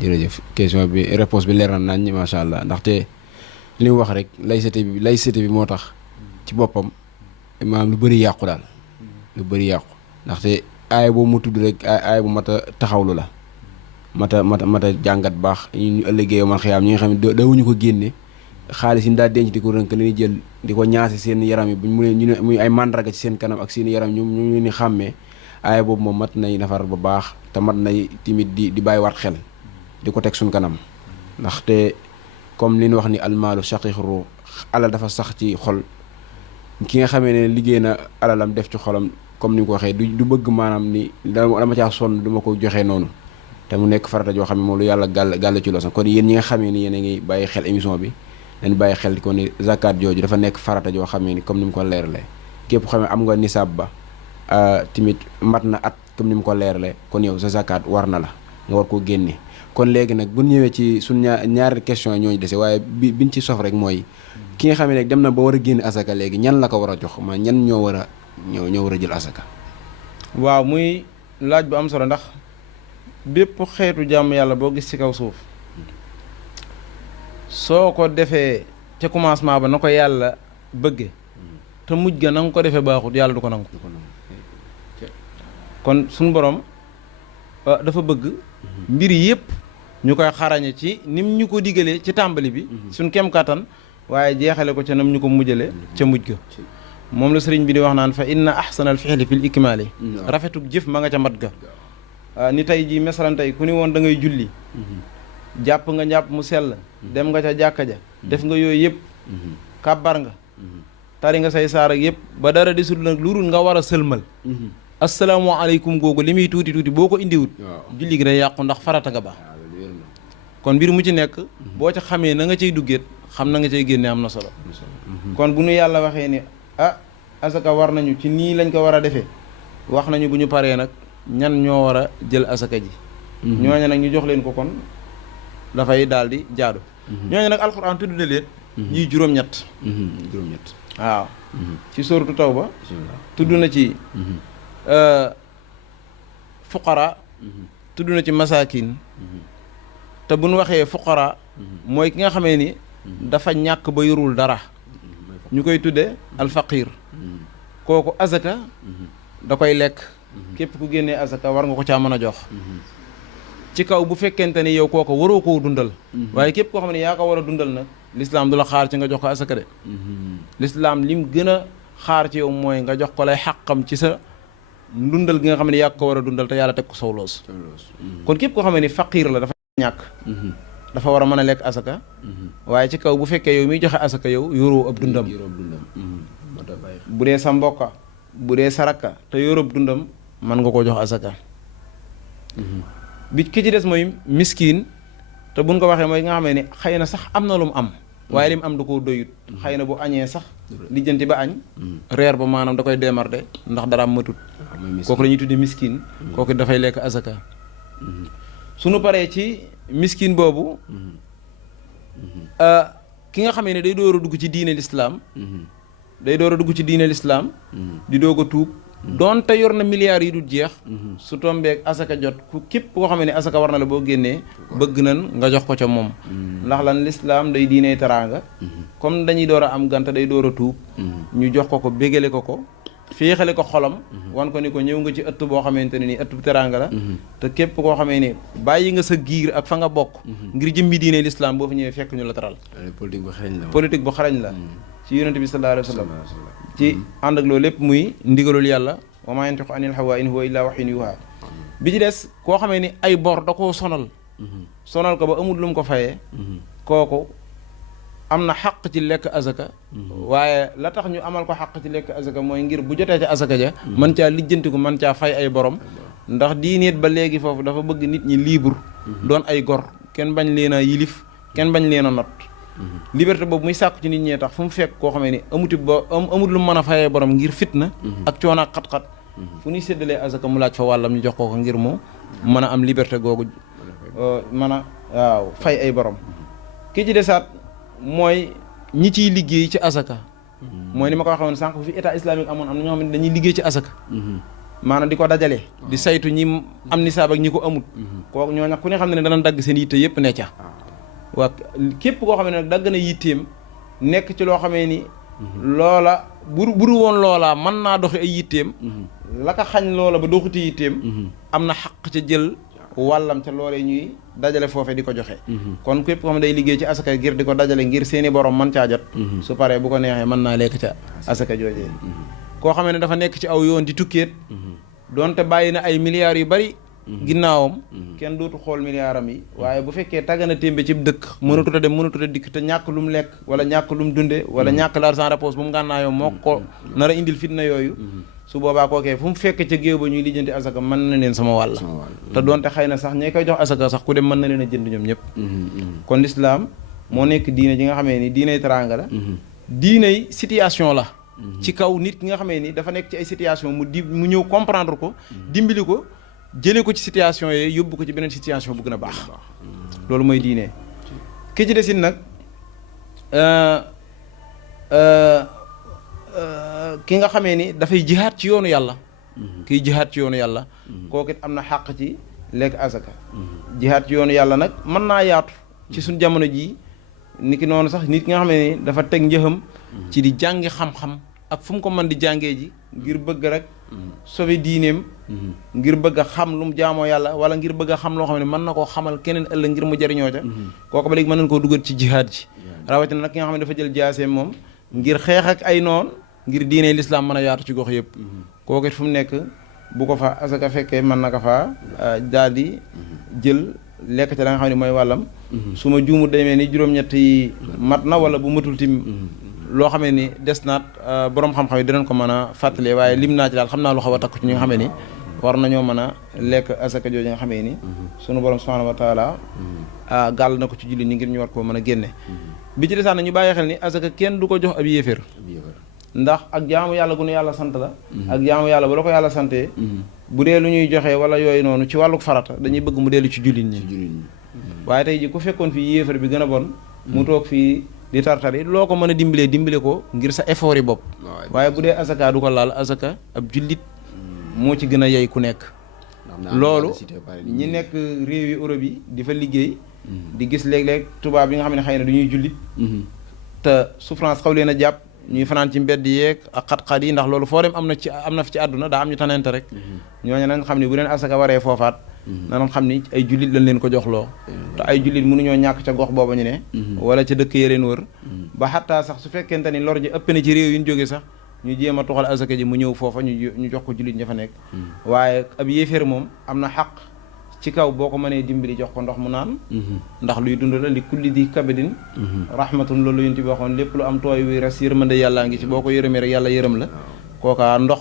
jërëjëf question bi réponse bi leer na nañ macha allah ndaxte li mu wax rek laïcité bi moo tax ci boppam maanaam lu bëri yàqu daal lu bëri yàqu ndaxte aaya boobu mu tudd rek aaya bu mat a taxawlu la mat a jàngat baax ñu ëllëgee yow man xiyaam ñi nga xam ne dawuñu ko génne xaalis yi ñu daa denc di ko rënk li ñuy jël di ko ñaase seen yaram yi buñ mu ñu ne muy ay mandarga ci seen kanam ak seen yaram ñu ni xàmmee aaya boobu moom mat nay nafar ba baax te mat nay timit di bàyyi waat xel di ko teg suñ kanam ndaxte comme li ñu wax ni almaalu shaqiiqu alal dafa sax ci xol ki nga xamee ne liggéey na alalam def ci xolam comme ni nga ko waxee du bëgg maanaam ni dama caa sonn du ma ko joxee noonu te mu nekk farata joo xam ne moom lu yàlla gàll ci loosam kon yéen ñi nga xamee ni yéen a ngi bàyyi xel émission bi dañ bàyyi xel ko ni zakat jooju dafa nekk farata joo xamee ni comme ni mu ko leeralee képp xam ne am nga nisaab ba timit mat na at comme ni mu ko leeralee kon yow sa zakat war na la nga war koo génne. kon léegi nag bu ñëwee ci suñ ñaari question ñooñu dese waaye biñ ci sof rek mooy ki nga xam ne dem na ba war a génne asaka léegi ñan la ko war a jox ma ñan ñoo war a jël asaka. waaw muy laaj bu am solo ndax bépp xeetu jàmm yàlla boo gis ci kaw suuf soo ko defee ca commencement ba na ko yàlla bëgge te mujj ga na nga ko defee baaxut yàlla du ko nangu. kon suñu borom dafa bëgg mbir yépp ñu koy xarañe ci nim ñu ko digalee ci tàmbali bi suñ kem kattan waaye jeexale ko ca nam ñu ko mujjale ca mujj ga moom la sëriñ bi di wax naan fa inna ahsanal fi'li fil ikmaali rafetug jëf ma nga ca mat ga ni tey ji mesalan tey ku ni woon da ngay julli jàpp nga njàpp mu sell dem nga ca jàkka ja def nga yooyu yëpp kàbbar nga tari nga say saar ak yëpp ba dara desul nag lu dul nga war a sëlmal asalaamaaleykum googu li muy tuuti tuuti boo ko indiwut julli gi day yàqu ndax farata nga ba kon mbir mu ci nekk boo ca xamee na nga cay duggeet xam na nga cay génne am na solo kon bu nu yàlla waxee ni asaka war nañu ci nii lañ ko war a defee wax nañu bu ñu paree nag ñan ñoo war a jël asaka ji ñooñu nag ñu jox leen ko kon dafay daal di jaadu ñooñu nag alxuraan tudd na leen ñuy juróom-ñett waaw ci sóoratu Tawba tudd na ci fuqara tudd na ci masaakin te bu ñu waxee fuqara mooy ki nga xamee ni dafa ñàkk ba yorul dara ñu koy tudde alfaqir kooku azaka da koy lekk képp ku génnee azaka war nga ko caa mën a jox ci kaw bu fekkente ni yow kooku waroo koo dundal waaye képp koo xam ne yaa ko war a dundal nag lislaam du la xaar ci nga jox ko asaka de lislaam lim gën a xaar ci yow mooy nga jox ko lay xàqam ci sa ndundal gi nga xam ne yaa ko war a dundal te yàlla teg ko sowloos kon képp koo xam ne faqiir la dafa ñàkk dafa war a mën a lekk asaka waaye ci kaw bu fekkee yow miy joxe asaka yow yoroo ab dundam bu dee sa mbokka bu dee sa rakka te yoroo ab dundam mën nga koo jox asaka bi ki ci des mooy miskiin te buñ ko waxee mooy nga xam ne xëy na sax am na lu mu am waaye li mu am da koo doyut xëy na bu añee sax lijjanti ba añ reer ba maanaam da koy démarde ndax dara matut kooku la ñuy tudde miskiin kooku dafay lekk asaka suñu paree ci miskiin boobu ki nga xamee ne day door a dugg ci diine lislaam di doog a tuub doonte yor na milliards yi du jeex su tombeek asaka jot ku képp koo xam ne asaka war na la boo génnee bëgg nan nga jox ko ca moom ndax lan lislaam day diiney teraanga comme dañuy door a am ganta day door a tuub ñu jox ko bégale ko féexale ko xolam wan ko ni ko ñëw nga ci ëtt boo xamante ne nii ëtt bu teraanga la te képp koo xamee ni bàyyi nga sa giir ak fa nga bokk ngir jëmmi diiney lislaam boo fa ñëwee fekk ñu la teral politique bu xarañ la ci yonent bi sallallahu alayhi wa sallam ci ànd ak loolu lépp muy ndigalul yàlla wa maa yantiqu anil hawaa in huwa illaa wahyun yuuhaa bi ci des koo xamee ni ay bor da koo sonal ko ba amul lu mu ko fayee kooku am na xaq ci lekk azaka waaye la tax ñu amal ko xaq ci lekk azaka mooy ngir bu jotee ca azaka ja mën caa lijjantiku mën caa fay ay borom ndax diineet ba léegi foofu dafa bëgg nit ñi libre doon ay gor kenn bañ leen a yilif kenn bañ leen a not liberté boobu muy sàkku ci nit ñee tax fu mu fekk koo xamee ni amut lu mu mën a fayee borom ngir fitna ak coono ak xat-xat fu ñuy séddalee azaka mu laaj fa wàllam ñu jox ko ngir mu mën a am liberté googu mën a waaw fay ay borom ki ci desaat mooy ñi ciy liggéey ci azaka mooy ni ma ko waxee woon sànq bu fi état islamique amoon am na ñoo xam ne dañuy liggéey ci azaka maanaam di ko dajale di saytu ñi am nisaab ak ñi ko amut kooku ñoo nag ku ne xam ne danañ dagg seen yitte yëpp ne ca waa képp koo xam ne nag dagg na yitteem nekk ci loo xamee ni loola buru woon loola mën naa doxi ay yitteem la ko xañ loola ba doxuti yitteem am na xaq ca jël wàllam ca loolee ñuy dajale foofe di ko joxe kon képp koo xam ne day liggéey ci asaka ngir di ko dajale ngir seeni borom mën caa jot su paree bu ko neexee mën naa lekk ca asaka joojee koo xam ne dafa nekk ci aw yoon di tukkeet doonte bàyyi na ay milliards yu bari ginnaawam kenn dootu xool milliardam yi waaye bu fekkee tàggana témbe ci dëkk mënatut a dem mënatut a dikk te ñàkk lu mu lekk wala ñàkk lu mu dunde wala ñàkk l'argent de poche bu mu ngànnaayoo moo ko nar a indil fitna yooyu su boobaa kookee fu mu fekk ca géew ba ñuy lijjanti asaka mën na leen sama wàll te doonte xëy na sax ñee koy jox asaka sax ku dem mën na leen a jënd ñoom ñëpp kon lislaam moo nekk diine ji nga xamee ni diiney teraanga la diiney situation la ci kaw nit ki nga xamee ni dafa nekk ci ay situation mu ñëw comprendre ko dimbali ko jëlee ko ci situation yooyu yóbbu ko ci beneen situation bu gën a baax loolu mooy diine ki ci desin nag ki nga xamee ni dafay jihaat ci yoonu yàlla kiy jihaat ci yoonu yàlla kooku it am na xàq ci lekk asaka jihaat ci yoonu yàlla nag mën naa yaatu ci suñ jamono jii ni ki noonu sax nit ki nga xamee ni dafa teg njëxam ci di jàngi xam-xam ak fu mu ko mën di jàngee ji ngir bëgg rek sauver diineem ngir bëgg a xam lu mu jaamoo yàlla wala ngir bëgg a xam loo xam ne mën na koo xamal keneen ëllëg ngir mu jariñoo ca kooku ba léegi mën nañ koo dugal ci jihaad ji rawatina nag ki nga xam ne dafa jël jaaseem moom ngir xeex ak ay noon ngir diine lislaam mën a yaatu ci gox yëpp kooku it fu mu nekk bu ko fa asaka fekkee mën na ko fa daal di jël lekk ca la nga xam ne mooy wàllam su ma juumut demee ni juróom-ñett yi mat na wala bu matul tim loo xamee ni des naat borom xam-xam yi dinañ ko mën a fàttalee waaye lim naa ci daal xam naa lu xaw a takku ci ñi nga xamee ni war nañoo mën a lekk asaka jooju nga xamee ni sunu borom subhanahu wa taala gàll na ko ci julli ñi ngir ñu war koo mën a génne bi ci desaan na ñu bàyyi xel ni asaka kenn du ko jox ab yéeféer ndax ak jaamu yàlla gu nu yàlla sant la ak jaamu yàlla bu la ko yàlla santee bu dee lu ñuy joxe wala yooyu noonu ci wàlluk farata dañuy bëgg mu dellu ci jullit ñi waaye tey ji ku fekkoon fii yéeféer bi gën a bon mu toog fii di tartari loo ko mën a dimbale ko ngir sa effort yi bopp waaye bu dee asaka du ko laal asaka ab jullit moo ci gën a yey ku nekk loolu ñi nekk réew yi Europe yi di fa liggéey di gis léeg-léeg tubaab yi nga xam ne xëy na du ñuy jullit te souffrance xaw leen a jàpp ñuy fanaan ci mbedd yeeg ak xat-xat yi ndax loolu foo dem am na fi ci àdduna daa am ñu tanente rek ñooñu nañ xam ne bu leen asaka waree foofaat nanoon xam ni ay jullit lañ leen ko joxloo te ay jullit mënuñoo ñàkk ca gox booba ñu ne wala ca dëkk yëreen wër ba xattaa sax su fekkente ni lor ji ëpp na ci réew yi ñu jóge sax ñu jéem a tuxal asaka ji mu ñëw foofa ñu jox ko jullit ña fa nekk waaye ab yéeféer moom am na xaq ci kaw boo ko mënee dimbali jox ko ndox mu naan ndax luy dund la li kulli di kabadin rahmatun loolu yunti bi waxoon lépp lu am tooy wi res yërmande yàllaa ngi ci boo ko yërëmee rek yàlla yërëm la kookaa ndox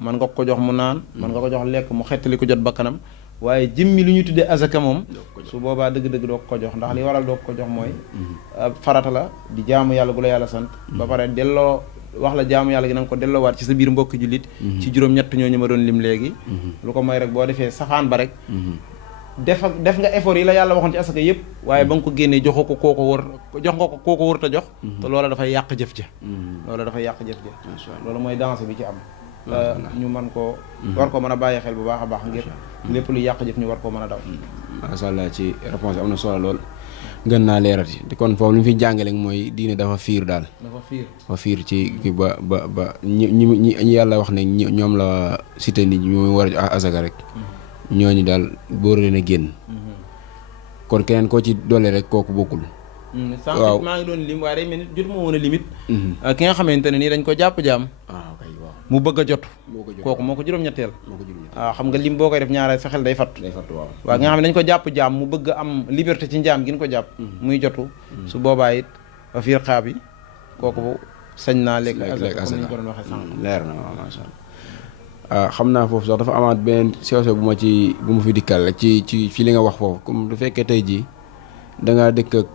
man nga ko jox mu naan man nga ko jox lekk mu xettali ko jot bakkanam waaye jëmmi lu ñuy tuddee azaka moom su boobaa dëgg-dëgg doo ko jox ndax li waral doo ko jox mooy farata la di jaamu yàlla gu la yàlla sant ba pare delloo wax la jaamu yàlla gi na nga ko delloowaat ci sa biir mbokki jullit ci juróom-ñett ñooñu ma doon lim léegi lu ko mooy rek boo defee safaan ba rek def nga effort yi la yàlla waxoon ci asaka yëpp waaye ba nga ko génnee joxoo ko kooko wër jox nga ko kooko wër te jox te loola dafay yàq jëf ja loolu mooy danse bi ci am ñu mën koo war koo mën a bàyyi xel bu baax a baax ngir lépp lu yàq jëf ñu war koo mën a daw masha Allah ci réponse am na solo lool gën naa leerati di kon foofu lu ñu fi jàngale mooy diine dafa fiir daal dafa fiir ci ki ba ñi yàlla wax ne ñoom la cité ni ñu war a jox asaka rek ñooñu daal bóor leen a génn kon keneen koo ci doole rek kooku bokkul waaw maa ngi doon lim waaye day mel ni jotuma woon a limite ki nga xamante ne nii dañ ko jàpp jaam mu bëgg a jot kooku moo ko juróom-ñetteel waaw xam nga lim boo koy def ñaareel sa xel day fatt waaw nga xam ne dañ ko jàpp jaam mu bëgg am liberté ci njaam gi ñu ko jàpp muy jotu su boobaa it ba fiir xaab yi kooku sañ naa lekk asaka comme ni ñu ko doon waxee sànq leer na waaw masha Allah xam naa foofu sax dafa amaat beneen sew-sew bu ma fi dikkal rek ci li nga wax foofu comme du fekkee tey jii dangaa dëkk ak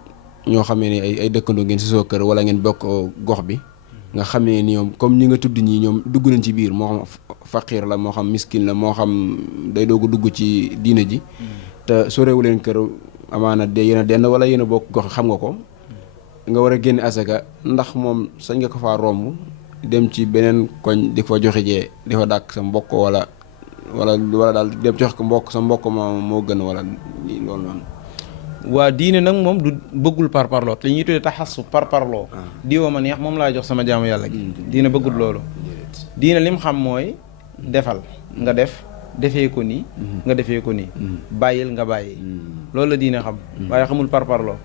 ñoo xamee ni ay dëkkandoo ngeen si soo kër wala ngeen bokk gox bi nga xamee ni ñoom comme ñi nga tudd ñii ñoom dugg nañ ci biir moo xam faqiir la moo xam miskin la moo xam day doog a dugg ci diina ji te sorewu leen kër amaana de yéen a denn wala yéen a bokk gox xam nga ko nga war a génne asaka ndax moom sañ nga ko faa romb dem ci beneen koñ di fa joxe jee di fa dàkk sa mbokk wala daal dem joxe ko mbokk sa mbokk moo gën wala lii loolu noonu. waa diine nag moom du bëggul parparloo te ñuy tuddee taxasu parparloo diwa ma neex moom laa jox sama jaamu yàlla gi diine bëggul loolu diine lim xam mooy defal nga defee ko nii nga defee ko nii bàyyil nga bàyyi loolu la diine xam waaye xamul parparloo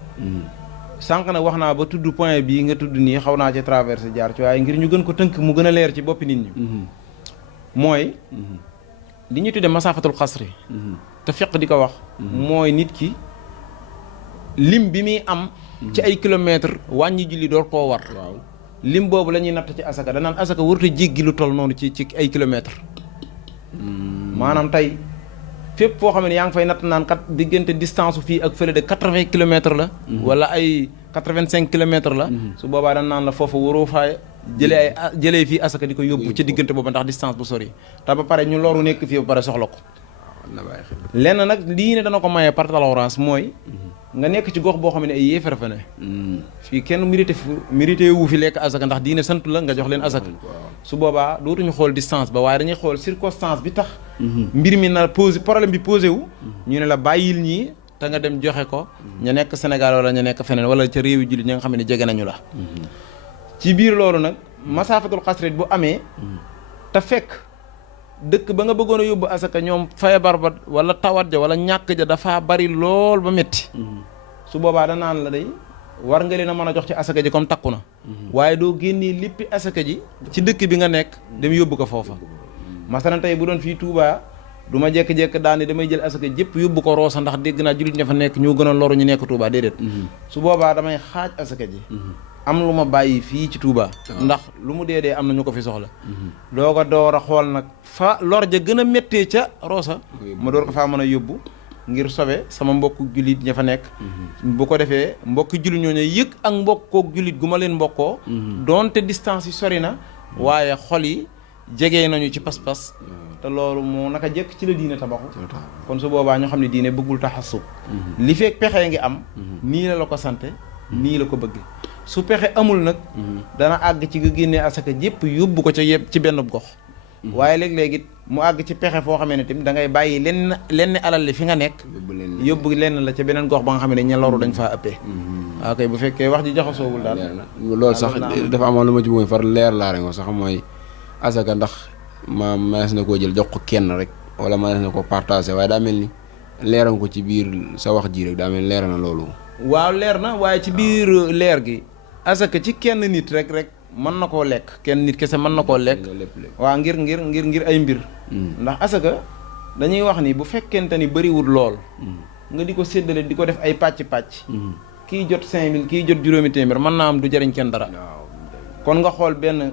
sànq nag wax naa ba tudd point bii nga tudd nii xaw naa ci traversé jaar ci waaye ngir ñu gën ko tënk mu gën a leer ci boppi nit ñi mooy li ñu tuddee masaafatul xasri te fiq di ko wax mooy nit ki lim bi muy am ci ay kilomètres wàññi julli door koo war lim boobu la ñuy natt ci asaka danaan asaka warut a jéggi lu toll noonu ci ay kilomètres maanaam tey fépp foo xam ne yaa ngi fay natt naan kat diggante distance fii ak fële de 80 kilomètres la wala ay 85 kilomètres la su boobaa dañ naan la foofu waroo faa jëlee fii asaka di ko yóbbu ci diggante booba ndax distance bu sori te ba pare ñu loru nekk fii ba pare soxla ko lenn nag lii ne dana ko mayee par tolérance mooy nga nekk ci gox boo xam ne ay yéefar fa ne fii kenn mérité wu fi lekk asaka ndax diine sant la nga jox leen asaka su boobaa dootuñu xool distance ba waaye dañuy xool circonstance bi tax mbir mi na posé problème bi posé wu ñu ne la bàyyil ñii te nga dem joxe ko ña nekk Sénégal wala ña nekk feneen wala ca réewi jullit ñi nga xam ne jege nañu la ci biir loolu nag masaafatul xasri bu amee te fekk dëkk ba nga bëggoon a yóbbu asaka ñoom feebar ba wala tawat ja wala ñàkk ja dafa bari lool ba métti su boobaa danaan la day war nga leen a mën a jox ci asaka ji comme takku na waaye doo génnee léppi asaka ji ci dëkk bi nga nekk dem yóbbu ko foofa masalan tey bu doon fii Touba du ma jekk-jekk daani damay jël asaka jëpp yóbbu ko Roosa ndax dégg naa jullit ña fa nekk ñoo gën a loru ñu nekk Touba déedéet su boobaa damay xaaj asaka ji am lu ma bàyyi fii ci Touba ndax lu mu dee am na ñu ko fi soxla doo ko door a xool nag fa lor ja gën a méttee ca Roosa ma door ko faa mën a yóbbu ngir sobe sama mbokk jullit ña fa nekk bu ko defee mbokki jullit ñoo ne yëg ak mbokkook jullit gu ma leen mbokkoo doonte distance yi sori na waaye xol yi jege nañu ci pas-pas te loolu moo naka jekk ci la diine tabaxu kon su boobaa ñu xam ne diine bëggul taxasub li fekk pexe ngi am nii la ko sante nii la ko bëgg su pexe amul nag dana àgg ci nga génnee asaka jépp yóbbu ko ca yëpp ci benn gox waaye léeg-léeg it mu àgg ci pexe foo xamee ne tamit da ngay bàyyi lenn alal li fi nga nekk yóbbu lenn la ca beneen gox ba nga xam ne ña loru dañ faa ëppee waaw kay bu fekkee wax ji jaxasoowul daal loolu sax dafa amoon lu ma ci mooy far leer laa rek sax mooy asaka ndax mënees na koo jël jox ko kenn rek wala mënees na ko partagé waaye daa mel ni leeral ko ci biir sa wax ji rek daa mel ni leer na loolu waaw leer na waaye ci biir leer gi asaka ci kenn nit rek mën na koo lekk kenn nit kese mën na koo lekk waaw ngir ay mbir ndax asaka dañuy wax ni bu fekkente ni bëriwul lool nga di ko séddale di ko def ay pàcc kii jot 5000 kii jot juróomi téeméer mën naa am du jariñ kenn dara kon nga xool benn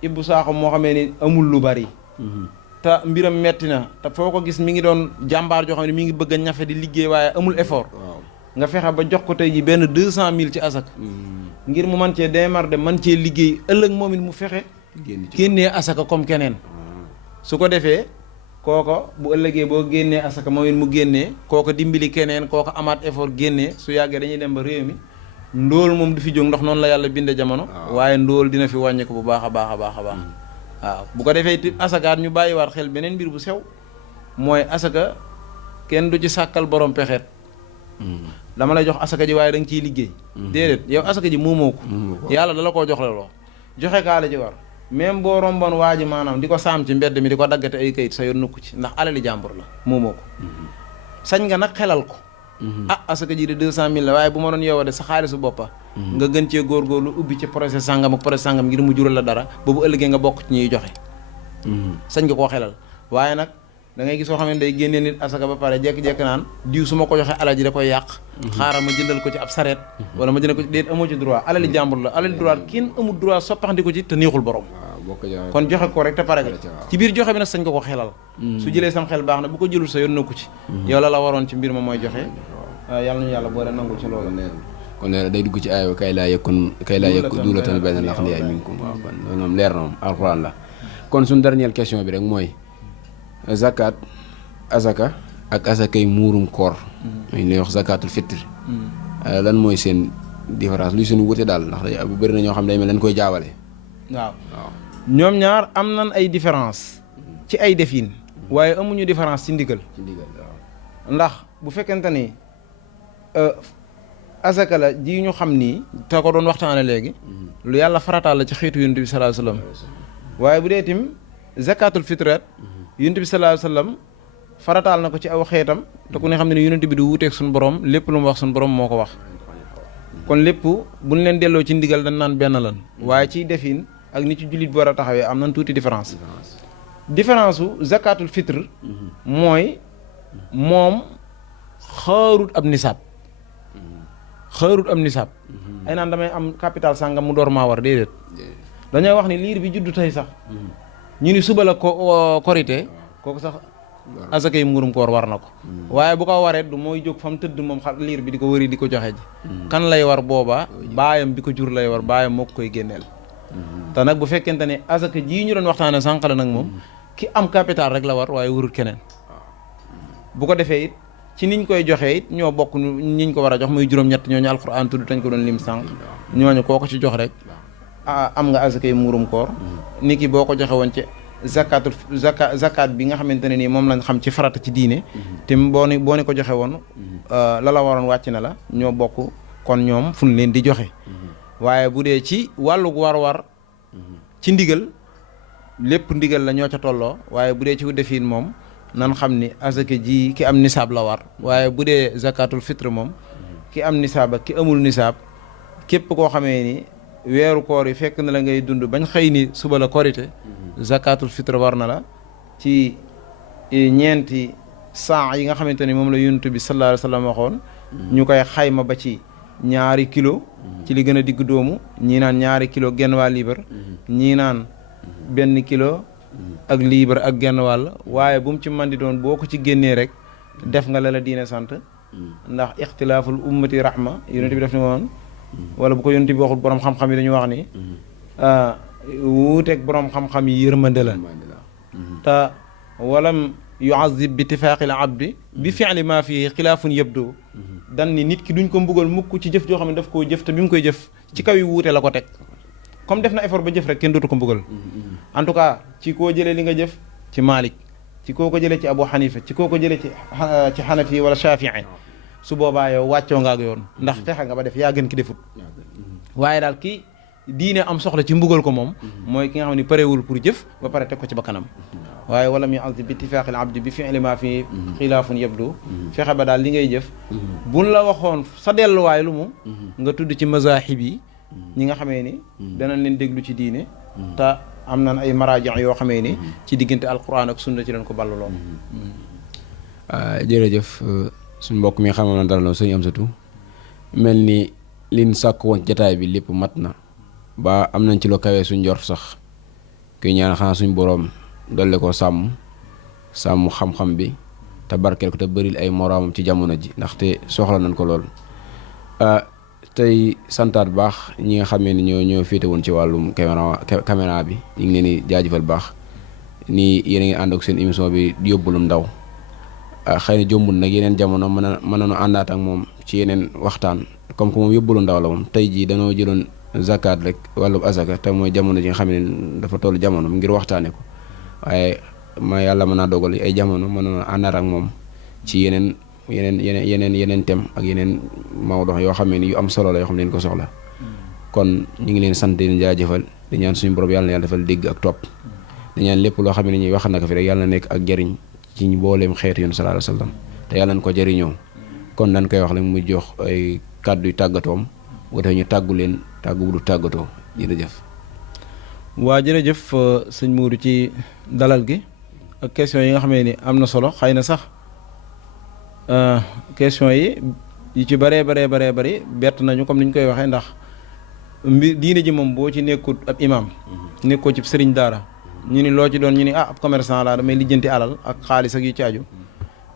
Ibou Sakho moo xamee ni amul lu bari te mbiram metti na te foo ko gis mi ngi doon jàmbaar joo xam ne mi ngi bëgg a ñafe di liggéey waaye amul effort nga fexe ba jox ko tey ji benn 200000 ci asaka ngir mu man cee démarrer man cee liggéey ëllëg moom it mu fexe génnee asaka comme keneen su ko defee kooko bu ëllëgee boo génnee asaka moom it mu génnee kooko dimbali keneen kooko amaat effort génnee su yàggee dañuy dem ba réew mi ndóol moom du fi jóg ndax noonu la yàlla binde jamono waaye ndóol dina fi wàññi ko bu baax a baax a baax a baax waaw bu ko defee it asakaat ñu bàyyiwaat xel beneen mbir bu sew mooy asaka kenn du ci sàkkal borom pexeet dama lay jox asaka ji waaye da nga ciy liggéey déedéet yow asaka ji moomoo ko yàlla dala koo jox la loo joxe kaa la ci war même boo romboon waa ji maanaam di ko saam ci mbedd mi di ko daggate ay kayit sa yoon nukku ci ndax alali jàmbur la moomoo ko sañ nga nag xelal ko asaka ji de 200000 la waaye bu ma doon yow de sa xaalisu boppa nga gën cee góorgóorlu ubbi ci projet sàngam ak projet sàngam ngir mu jural la dara boobu ëllëgee nga bokk ci ñuy joxe sañ nga koo xelal waaye nag da ngay gis soo xam ne day génnee nit asaka ba pare jekk-jekk naan diw su ma ko joxe alal ji da koy yàq xaaral ma jëndal ko ci ab sareet wala ma jëndal ko ci déet amoo ci droit alali jàmbur la alali droit kenn amul droit soppaxndi ko ci te neexul borom kon joxe ko rek te pare ci biir joxe bi nag sañ nga ko xelal su jëlee sam xel baax na bu ko jëlul sa yoon na ko ci yow la waroon ci mbir ma mooy joxe yàlla ñu yàlla boole nangul ci loolu kon day dugg ci aaya kay laa yekku duulatan bayna al-aghniyaa minkum waaw kon loolu moom leer na moom alxuraan la kon suñ dernière question bi rek mooy zakat azaka ak asakay muurum koor ñu lay wax zakatul fitr lan mooy seen différence luy seen wute daal ndax bu bëri na ñoo xam ne day mel dañ koy jaawale waaw ñoom ñaar am nan ay différence ci ay defin waaye amuñu différence ci ndigal waaw ndax bu fekkente ni asaka la ji ñu xam nii te ko doon waxtaane léegi lu yàlla farataal la ci xeetu yonent bi sallallahu alayhi wasallam waaye bu dee tim zakatul fitrat yonent bi sallallahu alayhi wasallam farataal na ko ci aw xeetam te ku ne xam ne ne yonent bi du wuuteeg suñu borom lépp lu mu wax suñu borom moo ko wax kon lépp buñ leen delloo ci ndigal dañ naan benn lan waaye ciy defin ak ni ci jullit bi war a taxawee am nañ tuuti différence su zakatul fitre mooy moom xaarut ab nisaab ay naan damay am capital sàngam mu door maa war déedéet dañoo wax ni liir bi juddu tey sax ñu ni suba la ko korité kooku sax asakay muurum koor war na ko waaye bu ko waree du mooy jóg fa mu tëdd moom liir bi di ko wëri di ko joxe ji kan lay war booba baayam bi ko jur lay war baayam moo ko koy génneel te nag bu fekkente ne asaka jii ñu doon waxtaane sànq la nag moom ki am capital rek la war waaye warul keneen bu ko defee it ci niñ koy joxee it ñoo bokk ñiñ ko war a jox muy juróom-ñett ñooñu alxuraan tudd tañ ko doon lim sànq ñooñu koo ko ci jox rek am nga asakay muurum koor ni ki boo ko joxe woon ci zakat bi nga xamante ne nii moom lañ xam ci farata ci diine te boo ne ko joxe woon la la waroon wàcc na la ñoo bokk kon ñoom fu ñu leen di joxe waaye bu dee ci wàllu war ci ndigal lépp ndigal la ñoo ca tolloo waaye bu dee ci defin moom nan xam ni asaka ji ki am nisaab la war waaye bu dee zakatul fitre moom ki am nisaab ak ki amul nisaab képp koo xamee ni weeru koor yi fekk na la ngay dund bañ xëy ni suba la korite zakatul fitre war na la ci ñeenti saa yi nga xamante ni moom la yonent bi sallallahu alayhi wa sallam waxoon ñu koy xayma ba ci 2 kilo ci li gën a digg doomu ñii naan 2 kilo genn waa liibar ñii naan 1 kilo ak liibar ak genn wàll waaye bu mu ci mandi doon boo ko ci génnee rek def nga la diine sant ndax ixtilaaful ummati rahma yonent bi def ni woon wala bu ko yonent bi waxul borom xam-xam yi dañu wax ni wuuteeg borom xam-xam yi yërmande la te walam yuazib bi tifaaqil abdi bi fi'li ma fii xilaafun yabdu dan ni nit ki duñ ko mbugal mukk ci jëf joo xam ne daf koo jëf te bi mu koy jëf ci kaw yi wuute la ko teg comme def na effort ba jëf rek kenn dootu ko mbugal en tout cas ci koo jëlee li nga jëf ci Malik ci koo ko jëlee ci Abu Hanifa ci koo ko jëlee ci Hanafi wala Shafii su boobaa yow wàccoo nga ak yoon ndax fexe nga ba def yaa gën ki defut waaye daal ki diine am soxla ci mbugal ko moom mooy ki nga xam ne parewul pour jëf ba pare teg ko ci bakkanam waaye wala mi azib bi ittifaaqil abdi bi fi'li ma fi xilaafun yabdu fexe ba daal li ngay jëf buñ la waxoon sa delluwaay lu mu nga tudd ci mazahib yi ñi nga xamee ni danañ leen déglu ci diine te am nañ ay maraaji yoo xamee ni ci diggante alquran ak sunna ci leen ko balluloo jërëjëf suñ mbokk mi xamoon na dara la sëñ Amsatu mel ni liñ sàkk woon jataay bi lépp mat na ba am nañ ci lu kawee suñ njort sax kuy ñaan xanaa suñ boroom dolli ko sàmm xam-xam bi te barkeel ko te bëril ay moroomam ci jamono ji ndaxte soxla nañ ko lool tey santaat baax ñi nga xamee ni ñoo féete woon ci wàllum caméra bi ñu ngi leen di jaajëfal baax nii yéen a ngi ànd ak seen émission bi yóbbulum ndaw xëy na jombul nag yeneen jamono mën nañu àndaat ak moom ci yeneen waxtaan comme que moom yóbbulu ndaw la moom tey jii dañoo jëloon zakat rek wàllu azaka te mooy jamono ji nga xam ne dafa toll jamono ngir waxtaane ko waaye yàlla mën naa dogal ay jamono mën na àndaat ak moom ci yeneen thème ak yeneen mawdo yoo xam ne ni yu am solo la yoo xam ne leen ko soxla kon ñu ngi leen sant di leen jaajëfal di ñaan suñu borom yàlla na yàlla defal dégg ak topp di ñaan lépp loo xam ne ñuy wax na ko fi rek yàlla na nekk ak jariñ ci mbooleem xeetu yoon sallallahu alayhi wasallam te yàlla na ko jëriñoo kon dañ koy wax rek mu jox ay kàddu yu tàggatoom bu defee ñu tàggu leen tàggu bu du tàggatoo jërëjëf. waa jërëjëf sëñ Mourou ci dalal gi ak question yi nga xamee ni am na solo xëy na sax question yi ci bëree bëri bett nañu comme ni ñu koy waxee ndax diine ji moom boo ci nekkut ab imam nekkoo ci sëriñ daara ñu ni loo ci doon ñu ni ab commerçant laa damay lijjanti alal ak xaalis ak yu ci aju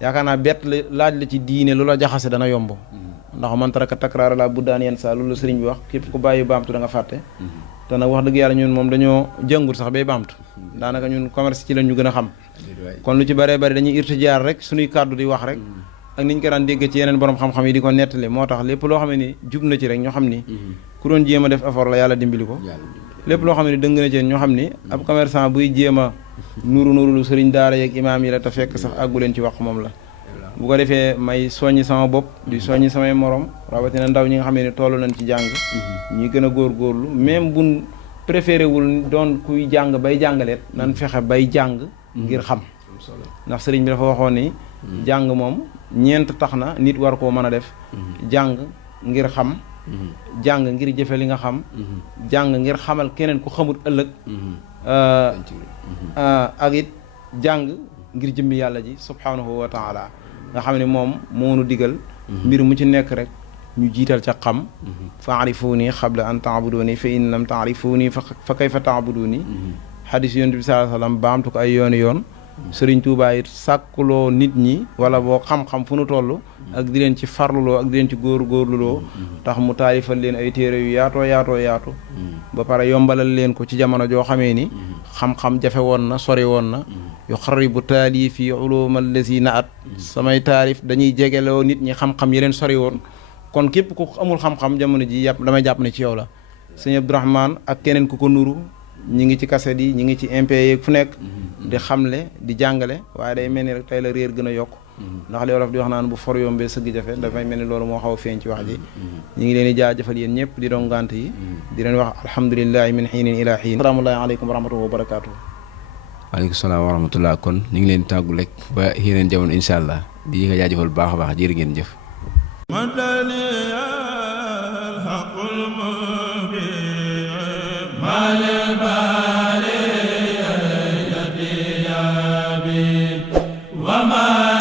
yaakaar naa bett laaj la ci diine lu la jaxase dana yomb ndax man taraka takraara la buddaan yenn saa loolu la sëriñ bi wax képp ku bàyyi baamtu da nga fàtte te nag wax dëgg yàlla ñun moom dañoo jëngul sax bay baamtu daanaka ñun commerce ci la ñu gën a xam kon lu ci bëree bëri dañuy irtijaar rek suñuy kàddu di wax rek ak niñ ko daan dégg ci yeneen borom xam-xam yi di ko nettali moo tax lépp loo xam ne ni jub na ci rek ñoo xam ni ku doon jéem a def effort la yàlla dimbali ko lépp loo xam ne dëng na ci ñoo xam ni ab commerçant buy jéem a nuru lu sëriñ daara yeeg imaam yi la te fekk sax àggu leen ci wax moom la bu ko defee may soññi sama bopp di soññi samay morom rawatina ndaw ñi nga xam ne toll nañ ci jàng ñuy gën a góorgóorlu même buñ préféré wul doon kuy jàng bay jàngaleet nan fexe bay jàng ngir xam ndax sëriñ bi dafa waxoon ni jàng moom ñeent tax na nit war koo mën a def jàng ngir xam jàng ngir jëfe li nga xam jàng ngir xamal keneen ku xamul ëllëg ak it jàng ngir jëmmi yàlla ji subhanahu wa taala nga xam ne moom moonu digal mbir mu ci nekk rek ñu jiital ca xam fa arifuni xabla an taabuduni fa in lam taarifuni fa kayfa taabuduni xadis yonent bi sallallahu alayhi wasallam baamtu ko ay yoon sëriñ Tuubaa it sàkkuloo nit ñi wala boo xam-xam fu nu toll ak di leen ci farluloo ak di leen ci góorluloo tax mu taalifal leen ay téere yu yaatu ba pare yombalal leen ko ci jamono joo xamee ni xam-xam jafe woon na sori woon na yu xaribu taalif yi ulumal lesi na at samay taarif dañuy jegeloo nit ñi xam-xam yeneen sori woon kon képp ku amul xam-xam jamono ji damay jàpp ne ci yow la sëñ Abdourahmane ak keneen ku ko nuru ñi ngi ci kaset yi ñi ngi ci MP yeeg fu nekk di xamle di jàngale waaye day mel ni rek tey la réer gën a yokk ndax li wolof di wax naan bu for yombee sëgg jafe dafay mel ni loolu moo xaw a feeñ ci wax ji ñi ngi leen di jaajëfal yéen ñëpp di doon ngant yi di leen wax alhamdulilahi min xiinin ila xiin asalaamaaleykum aleykum wa rahmatullahi wa barakaatu waaleykum salaam wa rahmatullah kon ñu ngi leen tàggu rek ba yeneen jamono incha allah di nga jaajëfal bu baax a baax jërë ngeen jëf wa ma